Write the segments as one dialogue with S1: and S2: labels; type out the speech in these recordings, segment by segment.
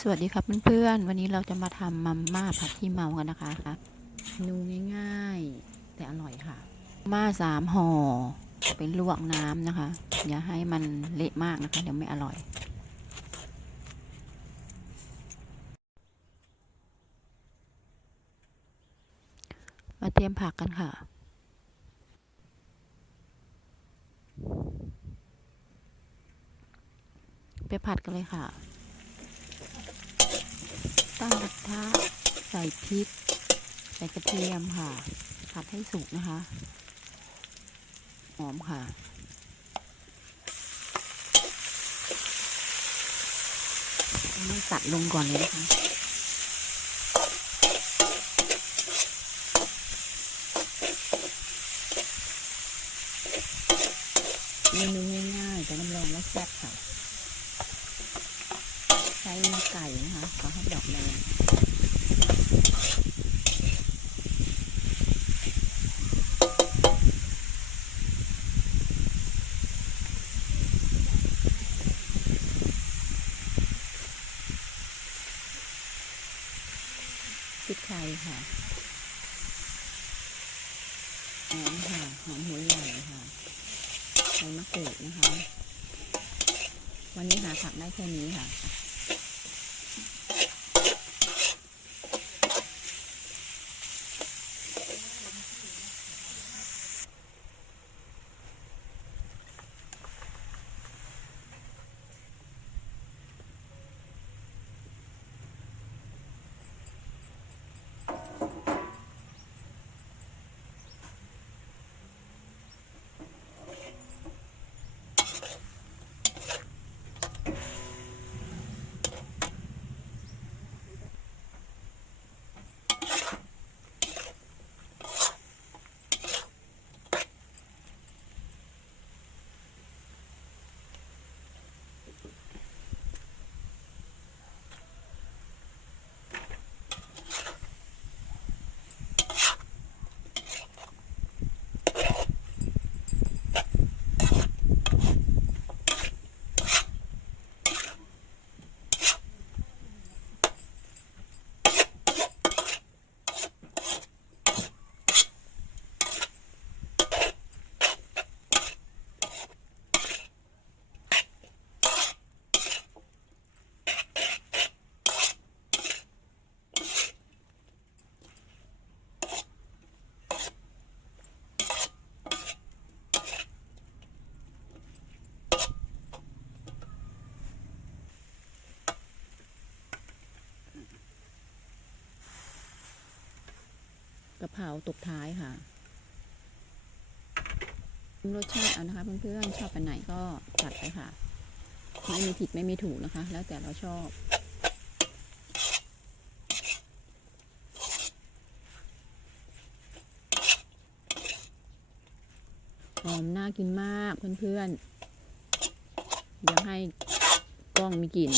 S1: สวัสดีครับเพื่อนๆ วันนี้เราจะมาทำมัมม่าผัดขี้เมากันนะคะเมนูง่ายๆ แต่อร่อยค่ะ ม่าสามห่อ เป็นลวกน้ำนะคะ อย่าให้มันเละมากนะคะ เดี๋ยวไม่อร่อย มาเตรียมผักกันค่ะไปผัดกันเลยค่ะ ตั้งกระทะใส่พริก ใส่กระเทียมค่ะ ผัดให้สุกนะคะ หอมค่ะต้องตัดลงก่อนเลยนะคะเมนูง่ายๆแต่น้ำรองว่าแซ่บค่ะ ไก่นะคะขอให้ดอกแดงพริกไทยค่ะหอมค่ะ หอมหัวใหญ่ค่ะใส่มะกรูดนะคะ วันนี้หาผักได้แค่นี้ค่ะะเพราตบท้ายค่ะรสชาติเอานะคะเพื่อนๆชอบแบบไหนก็จัดไปค่ะ ไม่มีผิดไม่มีถูกนะคะ แล้วแต่เราชอบหอมน่ากินมากเพื่อนๆอยากให้กล้องมีกลิ่น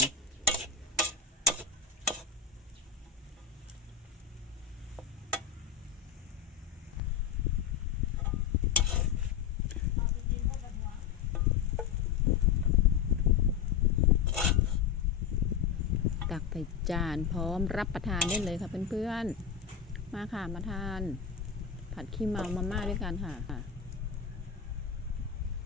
S1: ส่จานพร้อมรับประทานได้เลยค่ะเพื่อนๆ มาค่ะมาทาน ผัดขี้เมามาม่าด้วยกันค่ะ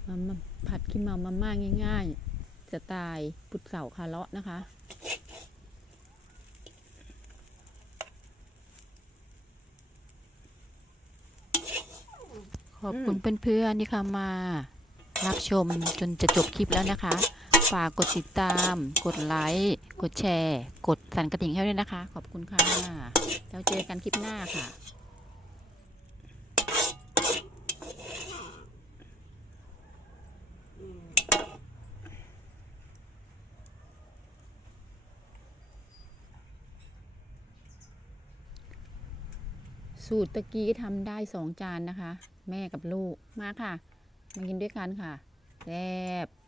S1: มามาผัดขี้เมามาม่าง่ายๆสไตล์ปุดเสาคาเลาะนะคะขอบคุณเพื่อนๆที่เข้ามา รับชมจนจะจบคลิปแล้วนะคะ ฝากกดติดตาม กดไลค์ กดแชร์ กดสั่นกระดิ่งให้ด้วยนะคะ ขอบคุณค่ะ แล้วเจอกันคลิปหน้าค่ะสูตรตะกี้ทำได้สองจานนะคะ แม่กับลูกมาค่ะ มากินด้วยกันค่ะแซ่บ